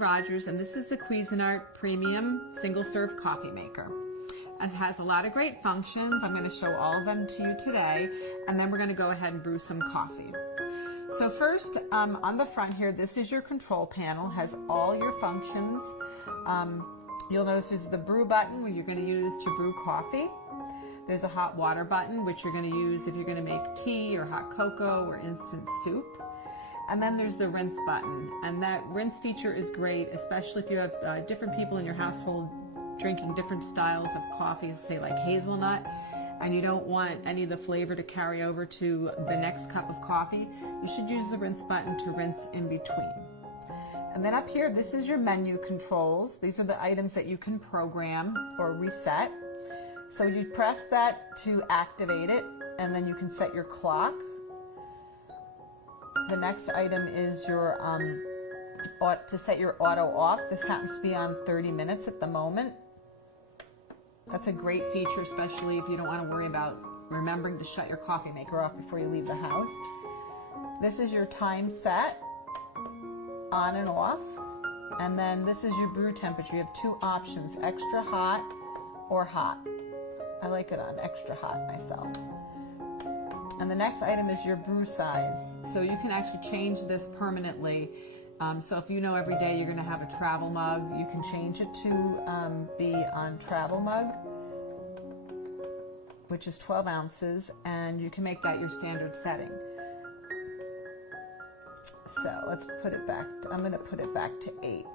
Rogers, and this is the Cuisinart Premium Single Serve Coffee Maker. It has a lot of great functions. I'm going to show all of them to you today, and then we're going to go ahead and brew some coffee. So first, on the front here, this is your control panel. It has all your functions. You'll notice there's the brew button, where you're going to use to brew coffee. There's a hot water button, which you're going to use if you're going to make tea or hot cocoa or instant soup. And then there's the rinse button, and that rinse feature is great, especially if you have different people in your household drinking different styles of coffee, say like hazelnut, and you don't want any of the flavor to carry over to the next cup of coffee. You should use the rinse button to rinse in between. And then up here, this is your menu controls. These are the items that you can program or reset. So you press that to activate it, and then you can set your clock. The next item is your to set your auto off. This happens to be on 30 minutes at the moment. That's a great feature, especially if you don't want to worry about remembering to shut your coffee maker off before you leave the house. This is your time set, on and off. And then this is your brew temperature. You have two options, extra hot or hot. I like it on extra hot myself. And the next item is your brew size. So you can actually change this permanently. So if you know every day you're going to have a travel mug, you can change it to be on travel mug, which is 12 ounces, and you can make that your standard setting. So let's put it back. I'm going to put it back to 8.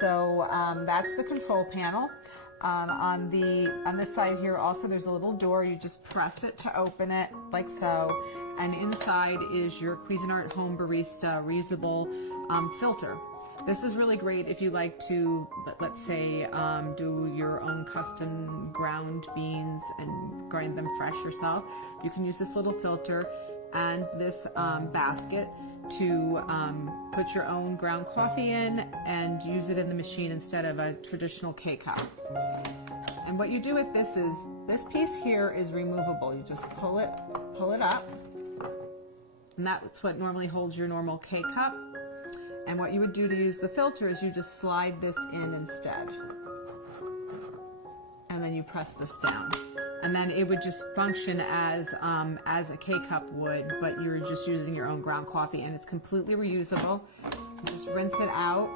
So that's the control panel. On this side here also there's a little door. You just press it to open it like so, and inside is your Cuisinart Home Barista reusable filter. This is really great if you like to, let's say, do your own custom ground beans and grind them fresh yourself. You can use this little filter and this basket to put your own ground coffee in and use it in the machine instead of a traditional K-cup. And what you do with this is, this piece here is removable. You just pull it up, and that's what normally holds your normal K-cup. And what you would do to use the filter is you just slide this in instead. And then you press this down. And then it would just function as a K-cup would, but you're just using your own ground coffee, and it's completely reusable. You just rinse it out.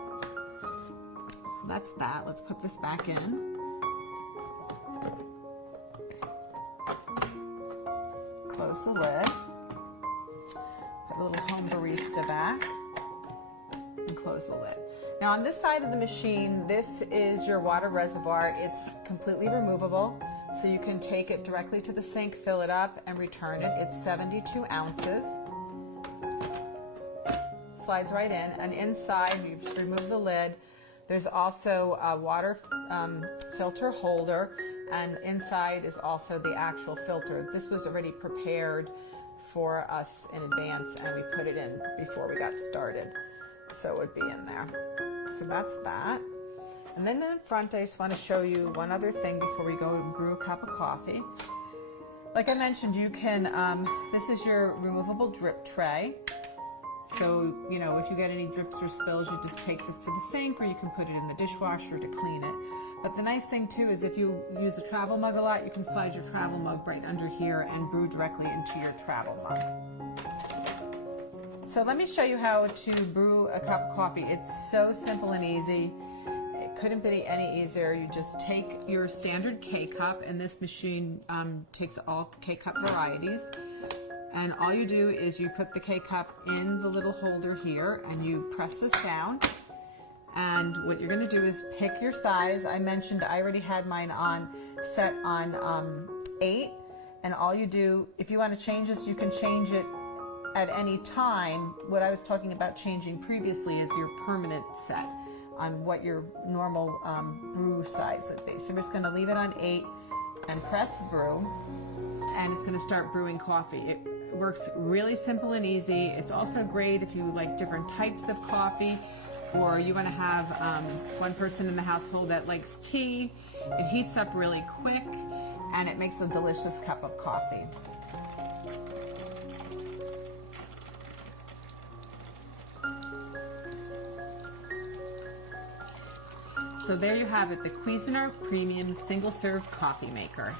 So that's that. Let's put this back in. Close the lid. Put a little Home Barista back, and close the lid. Now on this side of the machine, this is your water reservoir. It's completely removable. So you can take it directly to the sink, fill it up, and return it. It's 72 ounces. Slides right in. And inside, you just remove the lid. There's also a water filter holder, and inside is also the actual filter. This was already prepared for us in advance, and we put it in before we got started. So it would be in there. So that's that. And then in front, I just want to show you one other thing before we go and brew a cup of coffee. Like I mentioned, you can, this is your removable drip tray. So, you know, if you get any drips or spills, you just take this to the sink, or you can put it in the dishwasher to clean it. But the nice thing too is if you use a travel mug a lot, you can slide your travel mug right under here and brew directly into your travel mug. So let me show you how to brew a cup of coffee. It's so simple and easy. Couldn't be any easier. You just take your standard K-cup, and this machine takes all K-cup varieties, and all you do is you put the K-cup in the little holder here, and you press this down, and what you're going to do is pick your size. I mentioned I already had mine set on 8, and all you do, if you want to change this, you can change it at any time. What I was talking about changing previously is your permanent set on what your normal brew size would be. So we're just going to leave it on 8 and press brew, and it's going to start brewing coffee. It works really simple and easy. It's also great if you like different types of coffee, or you want to have one person in the household that likes tea. It heats up really quick, and it makes a delicious cup of coffee. So there you have it, the Cuisinart Premium Single Serve Coffee Maker.